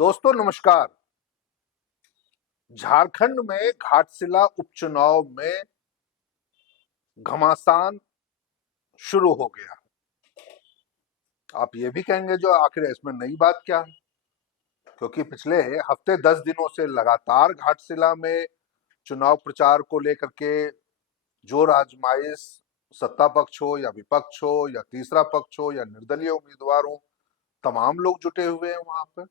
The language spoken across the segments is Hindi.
दोस्तों नमस्कार। झारखंड में घाटशिला उपचुनाव में घमासान शुरू हो गया। आप ये भी कहेंगे जो आखिर इसमें नई बात क्या है, क्योंकि पिछले हफ्ते 10 दिनों से लगातार घाटशिला में चुनाव प्रचार को लेकर के जोर आजमाइश, सत्ता पक्ष हो या विपक्ष हो या तीसरा पक्ष हो या निर्दलीय उम्मीदवार हो, तमाम लोग जुटे हुए हैं वहां पर।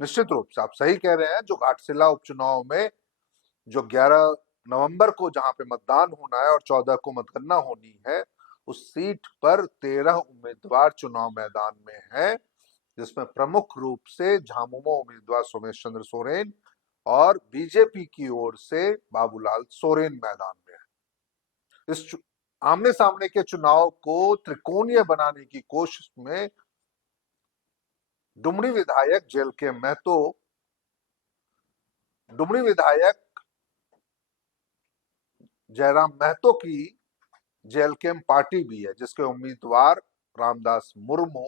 निश्चित रूप से आप सही कह रहे हैं। जो घाटशिला उपचुनाव में जो 11 नवंबर को जहां पे मतदान होना है और 14 को मतगणना होनी है, उस सीट पर 13 उम्मीदवार चुनाव मैदान में हैं, जिसमें प्रमुख रूप से झामुमो उम्मीदवार सोमेश चंद्र सोरेन और बीजेपी की ओर से बाबूलाल सोरेन मैदान में है। इस आमने सामने के चुनाव को त्रिकोणीय बनाने की कोशिश में डुमरी विधायक जेएलके महतो, डुमरी विधायक जयराम महतो की जेएलके पार्टी भी है, जिसके उम्मीदवार रामदास मुर्मू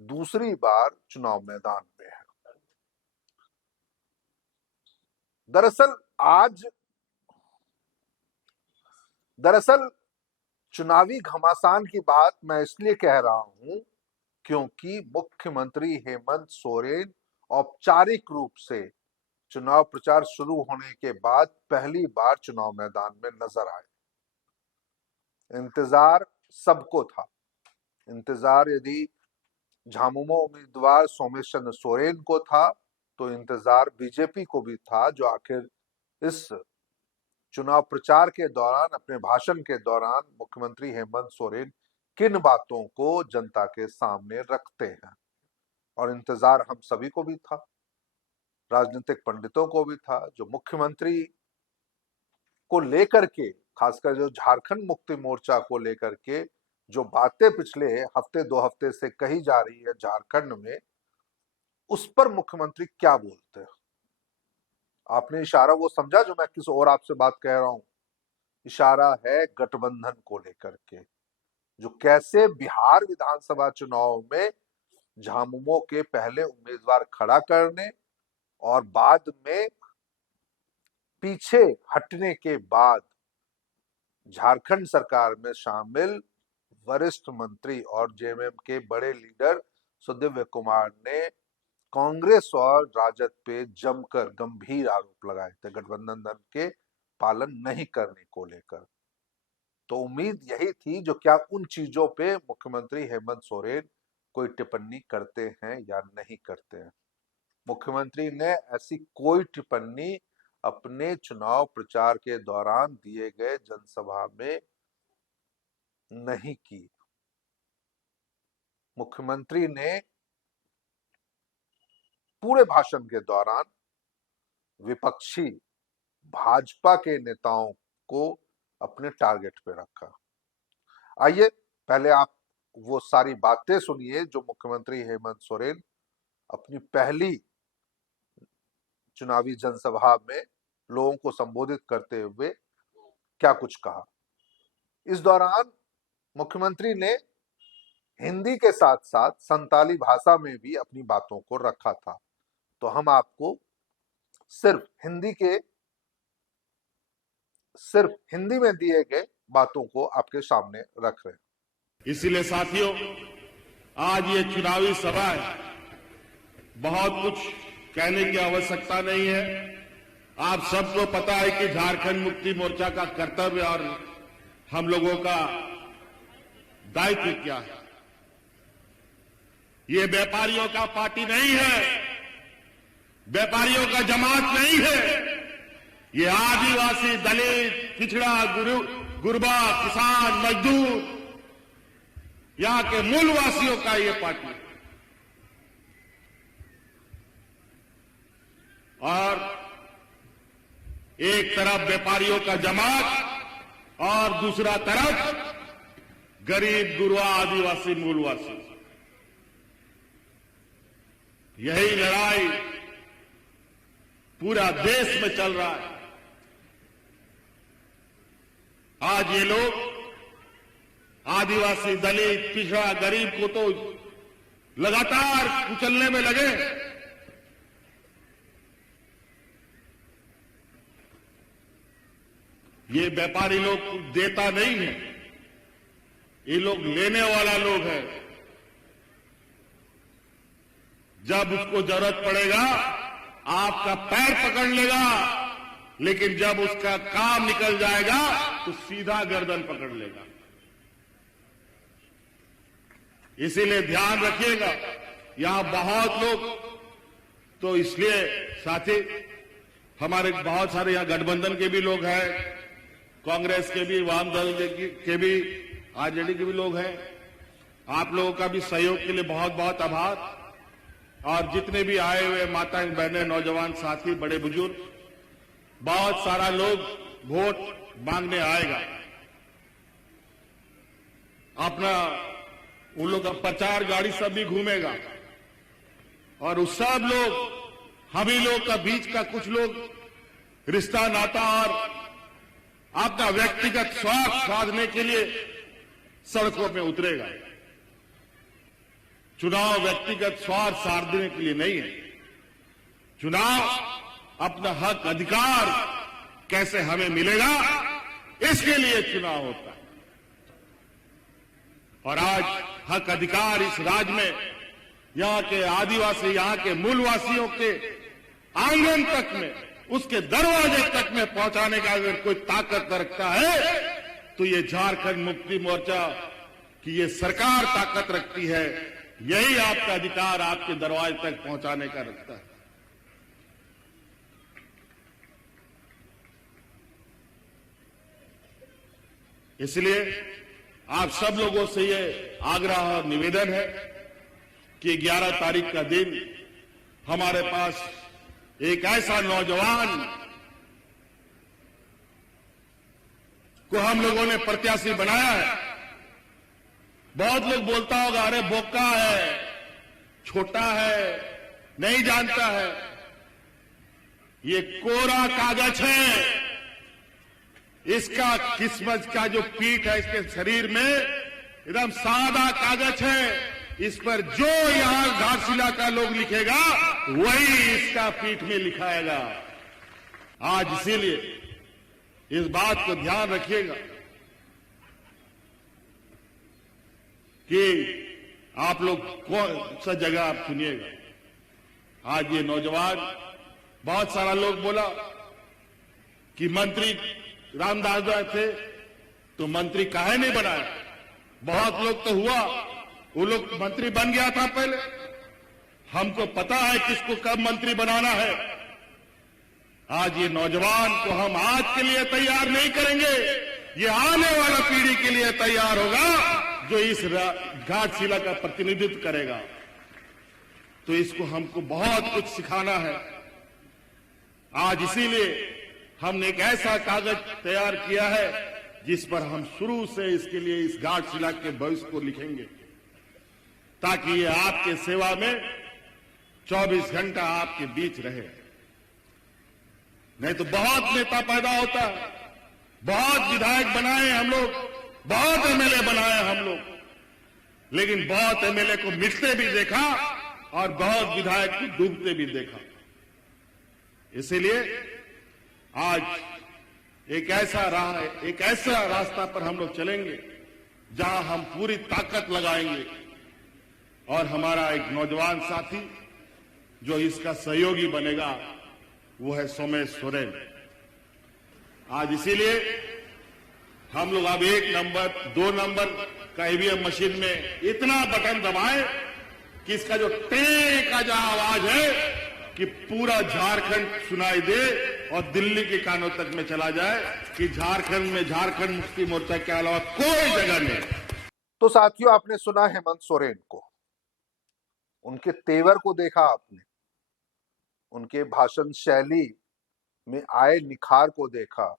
दूसरी बार चुनाव मैदान में है। दरअसल चुनावी घमासान की बात मैं इसलिए कह रहा हूं क्योंकि मुख्यमंत्री हेमंत सोरेन औपचारिक रूप से चुनाव प्रचार शुरू होने के बाद पहली बार चुनाव मैदान में नजर आए। इंतजार सबको था। इंतजार यदि झामुमो उम्मीदवार सोमेश चंद्र सोरेन को था, तो इंतजार बीजेपी को भी था, जो आखिर इस चुनाव प्रचार के दौरान, अपने भाषण के दौरान मुख्यमंत्री हेमंत सोरेन किन बातों को जनता के सामने रखते हैं। और इंतजार हम सभी को भी था, राजनीतिक पंडितों को भी था, जो मुख्यमंत्री को लेकर के, खासकर जो झारखंड मुक्ति मोर्चा को लेकर के जो बातें पिछले हफ्ते 2 हफ्ते से कही जा रही है झारखंड में, उस पर मुख्यमंत्री क्या बोलते हैं। आपने इशारा वो समझा जो मैं किस और आपसे बात कह रहा हूं। इशारा है गठबंधन को लेकर के, जो कैसे बिहार विधानसभा चुनाव में झामुमो के पहले उम्मीदवार खड़ा करने और बाद में पीछे हटने के बाद झारखंड सरकार में शामिल वरिष्ठ मंत्री और जेएमएम के बड़े लीडर सुदिव्य कुमार ने कांग्रेस और राजद पे जमकर गंभीर आरोप लगाए थे गठबंधन के पालन नहीं करने को लेकर। तो उम्मीद यही थी, जो क्या उन चीजों पे मुख्यमंत्री हेमंत सोरेन कोई टिप्पणी करते हैं या नहीं करते हैं। मुख्यमंत्री ने ऐसी कोई टिप्पणी अपने चुनाव प्रचार के दौरान दिए गए जनसभा में नहीं की। मुख्यमंत्री ने पूरे भाषण के दौरान विपक्षी भाजपा के नेताओं को अपने टारगेट पे रखा। आइए पहले आप वो सारी बातें सुनिए जो मुख्यमंत्री हेमंत सोरेन अपनी पहली चुनावी जनसभा में लोगों को संबोधित करते हुए क्या कुछ कहा। इस दौरान मुख्यमंत्री ने हिंदी के साथ साथ संताली भाषा में भी अपनी बातों को रखा था। तो हम आपको सिर्फ हिंदी में दिए गए बातों को आपके सामने रख रहे हैं। इसीलिए साथियों, आज ये चुनावी सभा है, बहुत कुछ कहने की आवश्यकता नहीं है। आप सबको पता है कि झारखंड मुक्ति मोर्चा का कर्तव्य और हम लोगों का दायित्व क्या है। ये व्यापारियों का पार्टी नहीं है, व्यापारियों का जमात नहीं है। ये आदिवासी, दलित, पिछड़ा, गुरबा, किसान, मजदूर, यहां के मूलवासियों का ये पार्टी है। और एक तरफ व्यापारियों का जमात और दूसरा तरफ गरीब, गुरबा, आदिवासी, मूलवासी। यही लड़ाई पूरा देश में चल रहा है। आज ये लोग आदिवासी, दलित, पिछड़ा, गरीब को तो लगातार कुचलने में लगे, ये व्यापारी लोग देता नहीं है, ये लोग लेने वाला लोग है। जब उसको जरूरत पड़ेगा आपका पैर पकड़ लेगा, लेकिन जब उसका काम निकल जाएगा तो सीधा गर्दन पकड़ लेगा। इसीलिए ध्यान रखिएगा, यहां बहुत लोग, तो इसलिए साथी हमारे बहुत सारे यहां गठबंधन के भी लोग हैं, कांग्रेस के भी, वाम दल के भी, आरजेडी के भी लोग हैं। आप लोगों का भी सहयोग के लिए बहुत बहुत आभार। और जितने भी आए हुए माताएं, बहनें, नौजवान साथी, बड़े बुजुर्ग, बहुत सारा लोग वोट मांगने आएगा। अपना उन लोग का प्रचार गाड़ी सब भी घूमेगा और उस सब लोग, हम ही लोग का बीच का कुछ लोग रिश्ता नाता और अपना व्यक्तिगत स्वार्थ साधने के लिए सड़कों में उतरेगा। चुनाव व्यक्तिगत स्वार्थ साधने के लिए नहीं है। चुनाव अपना हक अधिकार कैसे हमें मिलेगा, इसके लिए चुनाव होता है। और आज हक अधिकार इस राज्य में यहां के आदिवासी, यहां के मूलवासियों के आंगन तक में, उसके दरवाजे तक में पहुंचाने का अगर कोई ताकत रखता है तो ये झारखंड मुक्ति मोर्चा की ये सरकार ताकत रखती है। यही आपका अधिकार आपके दरवाजे तक पहुंचाने का रखता है। इसलिए आप सब लोगों से ये आग्रह और निवेदन है कि 11 तारीख का दिन हमारे पास एक ऐसा नौजवान को हम लोगों ने प्रत्याशी बनाया है। बहुत लोग बोलता होगा, अरे बोका है, छोटा है, नहीं जानता है। ये कोरा कागज है। इसका किस्मत का जो पीठ है, इसके शरीर में एकदम सादा कागज है। इस पर जो यहां घाटशिला का लोग लिखेगा वही इसका पीठ में लिखाएगा। आज इसीलिए इस बात को ध्यान रखिएगा कि आप लोग कौन सा जगह आप चुनिएगा। आज ये नौजवान, बहुत सारा लोग बोला कि मंत्री रामदास थे तो मंत्री काहे नहीं बनाया। बहुत लोग तो हुआ, वो लोग मंत्री बन गया था पहले। हमको पता है किसको कब मंत्री बनाना है। आज ये नौजवान को हम आज के लिए तैयार नहीं करेंगे, ये आने वाला पीढ़ी के लिए तैयार होगा जो इस घाटशिला का प्रतिनिधित्व करेगा। तो इसको हमको बहुत कुछ सिखाना है। आज इसीलिए हमने एक ऐसा कागज तैयार किया है जिस पर हम शुरू से इसके लिए इस घाटशिला के भविष्य को लिखेंगे, ताकि ये आपके सेवा में 24 घंटा आपके बीच रहे। नहीं तो बहुत नेता पैदा होता है, बहुत विधायक बनाए हम लोग, बहुत एमएलए बनाए हम लोग, लेकिन बहुत एमएलए को मिटते भी देखा और बहुत विधायक को डूबते भी देखा। इसीलिए आज एक ऐसा रास्ता पर हम लोग चलेंगे जहां हम पूरी ताकत लगाएंगे। और हमारा एक नौजवान साथी जो इसका सहयोगी बनेगा वो है सोमेश सोरेन। आज इसीलिए हम लोग अब 1 नंबर 2 नंबर का ईवीएम मशीन में इतना बटन दबाएं कि इसका जो टे का जो आवाज है कि पूरा झारखंड सुनाई दे और दिल्ली के कानों तक में चला जाए कि झारखंड में झारखंड मुक्ति मोर्चा के अलावा कोई जगह नहीं। तो साथियों, आपने सुना हेमंत सोरेन को, उनके तेवर को देखा आपने, उनके भाषण शैली में आए निखार को देखा,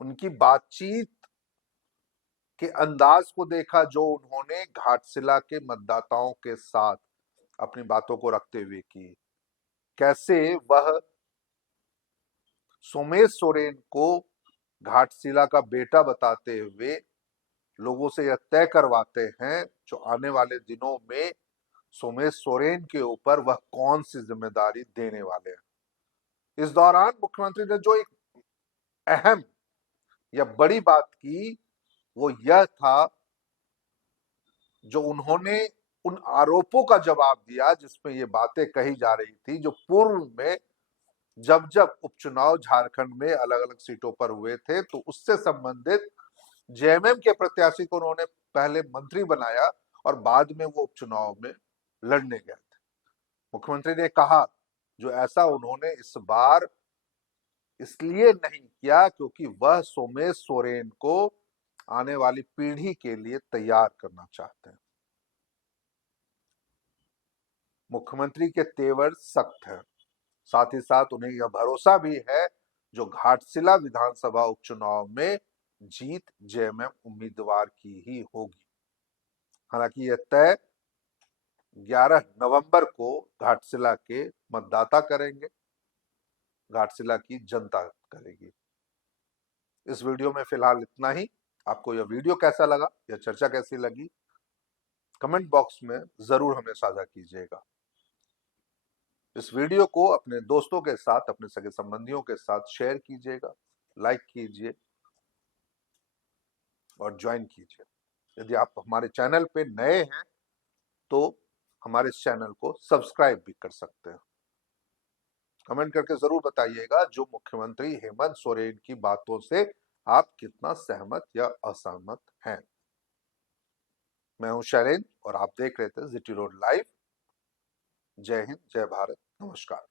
उनकी बातचीत के अंदाज को देखा जो उन्होंने घाटशिला के मतदाताओं के साथ अपनी बातों को रखते हुए की। कैसे वह सोमेश सोरेन को घाटशिला का बेटा बताते हुए लोगों से यह तय करवाते हैं जो आने वाले दिनों में सोमेश सोरेन के ऊपर वह कौन सी जिम्मेदारी देने वाले हैं। इस दौरान मुख्यमंत्री ने जो एक अहम या बड़ी बात की वो यह था, जो उन्होंने उन आरोपों का जवाब दिया जिसमें ये बातें कही जा रही थी, जो पूर्व में जब जब उपचुनाव झारखंड में अलग अलग सीटों पर हुए थे तो उससे संबंधित जेएमएम के प्रत्याशी को उन्होंने पहले मंत्री बनाया और बाद में वो उपचुनाव में लड़ने गए थे। मुख्यमंत्री ने कहा जो ऐसा उन्होंने इस बार इसलिए नहीं किया क्योंकि वह सोमेश सोरेन को आने वाली पीढ़ी के लिए तैयार करना चाहते हैं। मुख्यमंत्री के तेवर सख्त है, साथ ही साथ उन्हें यह भरोसा भी है जो घाटशिला विधानसभा उपचुनाव में जीत जेएमएम उम्मीदवार की ही होगी। हालांकि यह तय 11 नवंबर को घाटशिला के मतदाता करेंगे, घाटशिला की जनता करेगी। इस वीडियो में फिलहाल इतना ही। आपको यह वीडियो कैसा लगा, यह चर्चा कैसी लगी, कमेंट बॉक्स में जरूर हमें साझा कीजिएगा। इस वीडियो को अपने दोस्तों के साथ, अपने सगे संबंधियों के साथ शेयर कीजिएगा, लाइक कीजिए और ज्वाइन कीजिए। यदि आप हमारे चैनल पे नए हैं तो हमारे इस चैनल को सब्सक्राइब भी कर सकते हैं। कमेंट करके जरूर बताइएगा जो मुख्यमंत्री हेमंत सोरेन की बातों से आप कितना सहमत या असहमत हैं। मैं हूं शैलेंद्र और आप देख रहे थे जीटी रोड लाइव। जय हिंद, जय भारत, नमस्कार।